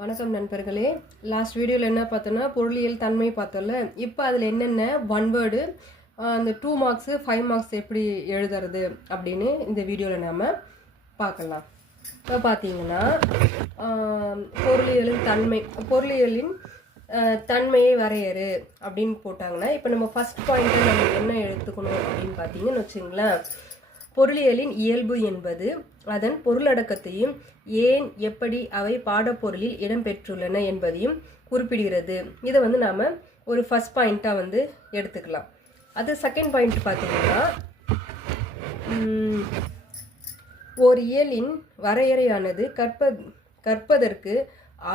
வணக்கம் நண்பர்களே. லாஸ்ட் வீடியோவில் என்ன பார்த்தோன்னா பொருளியல் தன்மை பார்த்தோம்ல. இப்போ அதில் என்னென்ன ஒன் வேர்டு அந்த டூ மார்க்ஸு ஃபைவ் மார்க்ஸ் எப்படி எழுதுறது அப்படின்னு இந்த வீடியோவில் நாம் பார்க்கலாம். இப்போ பார்த்தீங்கன்னா பொருளியலின் தன்மை பொருளியலின் தன்மையை வரையறு அப்படின்னு போட்டாங்கன்னா இப்போ நம்ம ஃபர்ஸ்ட் பாயிண்ட்டை நம்ம என்ன எடுத்துக்கணும் அப்படின்னு பார்த்தீங்கன்னு வச்சுங்களேன். பொருளியலின் இயல்பு என்பது அதன் பொருளடக்கத்தையும் ஏன் எப்படி அவை பாடப்பொருளில் இடம்பெற்றுள்ளன என்பதையும் குறிப்பிடுகிறது. இதை வந்து நாம் ஒரு ஃபஸ்ட் பாயிண்ட்டாக வந்து எடுத்துக்கலாம். அது செகண்ட் பாயிண்ட் பார்த்தீங்கன்னா ஓர் இயலின் வரையறையானது கற்ப கற்பதற்கு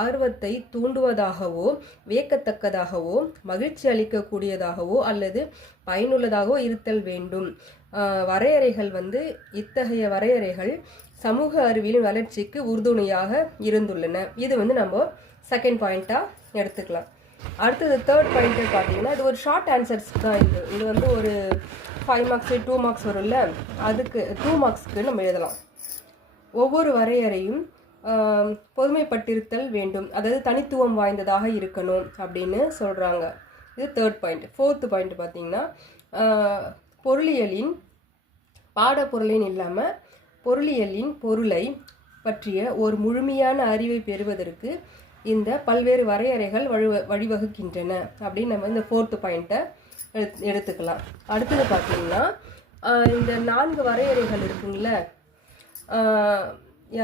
ஆர்வத்தை தூண்டுவதாகவோ வியக்கத்தக்கதாகவோ மகிழ்ச்சி அளிக்கக்கூடியதாகவோ அல்லது பயனுள்ளதாகவோ இருத்தல் வேண்டும். வரையறைகள் வந்து இத்தகைய வரையறைகள் சமூக அறிவியலின் வளர்ச்சிக்கு உறுதுணையாக இருந்துள்ளன. இது வந்து நம்ம செகண்ட் பாயிண்ட்டாக எடுத்துக்கலாம். அடுத்தது தேர்ட் பாயிண்ட்டு பார்த்தீங்கன்னா இது ஒரு ஷார்ட் ஆன்சர்ஸ் தான் இது. இது வந்து ஒரு ஃபைவ் மார்க்ஸ் டூ மார்க்ஸ் வரும்ல அதுக்கு டூ மார்க்ஸ்க்கு நம்ம எழுதலாம். ஒவ்வொரு வரையறையும் பொதுமைப்பட்டிருத்தல் வேண்டும். அதாவது தனித்துவம் வாய்ந்ததாக இருக்கணும் அப்படின்னு சொல்கிறாங்க இது தேர்ட் பாயிண்ட் ஃபோர்த்து பாயிண்ட் பார்த்தீங்கன்னா பொருளியலின் பாடப்பொருளின் இல்லாமல் பொருளியலின் பொருளை பற்றிய ஒரு முழுமையான அறிவை பெறுவதற்கு இந்த பல்வேறு வரையறைகள் வழி வழிவகுக்கின்றன அப்படின்னு நம்ம இந்த ஃபோர்த்து பாயிண்ட்டை எடுத்து எடுத்துக்கலாம். அடுத்தது பார்த்தீங்கன்னா இந்த நான்கு வரையறைகள் இருக்குங்கள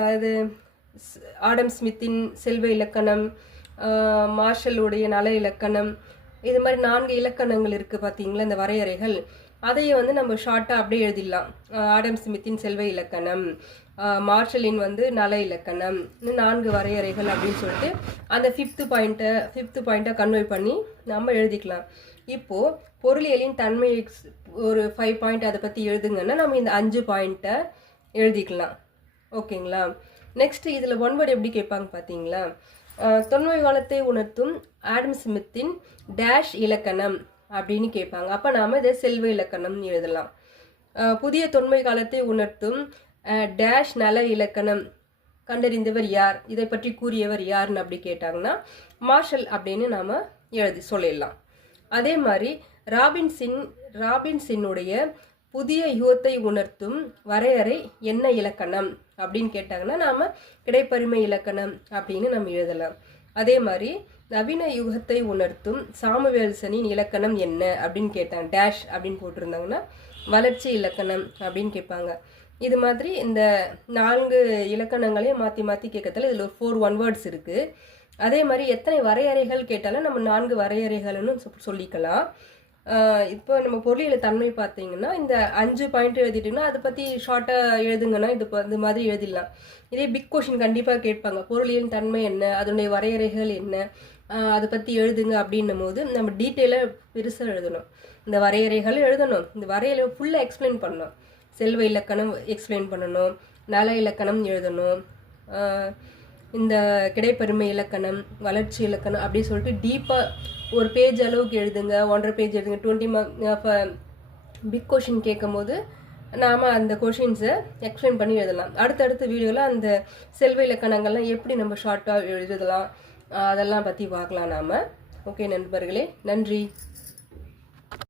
அது இது ஆடம் ஸ்மித்தின் செல்வ இலக்கணம் மார்ஷலுடைய நல இலக்கணம் இது மாதிரி நான்கு இலக்கணங்கள் இருக்குது பார்த்தீங்களா இந்த வரையறைகள். அதையே வந்து நம்ம ஷார்ட்டாக அப்படியே எழுதிடலாம். ஆடம் ஸ்மித்தின் செல்வ இலக்கணம் மார்ஷலின் வந்து நல இலக்கணம் இன்னும் நான்கு வரையறைகள் அப்படின்னு சொல்லிட்டு அந்த ஃபிஃப்த்து பாயிண்ட்டை ஃபிஃப்த்து பாயிண்ட்டை கன்வே பண்ணி நம்ம எழுதிக்கலாம். இப்போது பொருளியலின் தன்மை ஒரு ஃபைவ் பாயிண்ட் அதை பற்றி எழுதுங்கன்னா நம்ம இந்த அஞ்சு பாயிண்ட்டை எழுதிக்கலாம். ஓகேங்களா? நெக்ஸ்ட் இதில் ஒன் வேர்டு எப்படி கேட்பாங்க பார்த்தீங்களா தொன்மை காலத்தை உணர்த்தும் ஆடம் ஸ்மித்தின் டேஷ் இலக்கணம் அப்படின்னு கேட்பாங்க. அப்போ நாம் இதை செல்வ இலக்கணம்னு எழுதலாம். புதிய தொன்மை காலத்தை உணர்த்தும் டேஷ் நல இலக்கணம் கண்டறிந்தவர் யார்? இதை பற்றி கூறியவர் யாருன்னு அப்படி கேட்டாங்கன்னா மார்ஷல் அப்படின்னு நாம் எழுதி சொல்லிடலாம். அதே மாதிரி ராபின்சின் ராபின்சினுடைய புதிய யுகத்தை உணர்த்தும் வரையறை என்ன இலக்கணம் அப்படின்னு கேட்டாங்கன்னா நாம் கிடைப்பருமை இலக்கணம் அப்படின்னு நம்ம எழுதலாம். அதே மாதிரி நவீன யுகத்தை உணர்த்தும் சாமுவேல்சனின் இலக்கணம் என்ன அப்படின்னு கேட்டாங்க டேஷ் அப்படின்னு போட்டிருந்தாங்கன்னா வளர்ச்சி இலக்கணம் அப்படின்னு கேட்பாங்க. இது மாதிரி இந்த நான்கு இலக்கணங்களையும் மாற்றி மாற்றி கேட்கறதுல இதில் ஒரு ஃபோர் ஒன் வேர்ட்ஸ் இருக்குது அதே மாதிரி எத்தனை வரையறைகள் கேட்டாலும் நம்ம நான்கு வரையறைகள்னு சொ- சொல்லிக்கலாம். இப்போ நம்ம பொருளியல் தன்மை பார்த்தீங்கன்னா இந்த அஞ்சு பாயிண்ட் எழுதிட்டீங்கன்னா அதை பற்றி ஷார்ட்டாக எழுதுங்கன்னா இது இந்த மாதிரி எழுதிடலாம். இதே பிக் கொஷின் கண்டிப்பாக கேட்பாங்க. பொருளியின் தன்மை என்ன? அதனுடைய வரையறைகள் என்ன? அதை பற்றி எழுதுங்க அப்படின்னும் போது நம்ம டீட்டெயிலாக பெருசாக எழுதணும். இந்த வரையறைகள் எழுதணும். இந்த வரையறை ஃபுல்லாக எக்ஸ்பிளைன் பண்ணணும். செல்வ இலக்கணம் எக்ஸ்பிளைன் பண்ணணும். நல இலக்கணம் எழுதணும். இந்த கிடைப்பெருமை இலக்கணம் வளர்ச்சி இலக்கணம் அப்படின்னு சொல்லிட்டு டீப்பாக ஒரு பேஜ் அளவுக்கு எழுதுங்க ஒன்றரை பேஜ் எழுதுங்க டுவெண்ட்டி மார்க் பிக் கொஷின் கேட்கும்போது நாம் அந்த கொஷின்ஸை எக்ஸ்பிளைன் பண்ணி எழுதலாம். அடுத்தடுத்த வீடியோவில் அந்த செல்வ இலக்கணங்கள்லாம் எப்படி நம்ம ஷார்ட்டாக எழுதலாம் அதெல்லாம் பற்றி பார்க்கலாம் நாம். ஓகே நண்பர்களே நன்றி.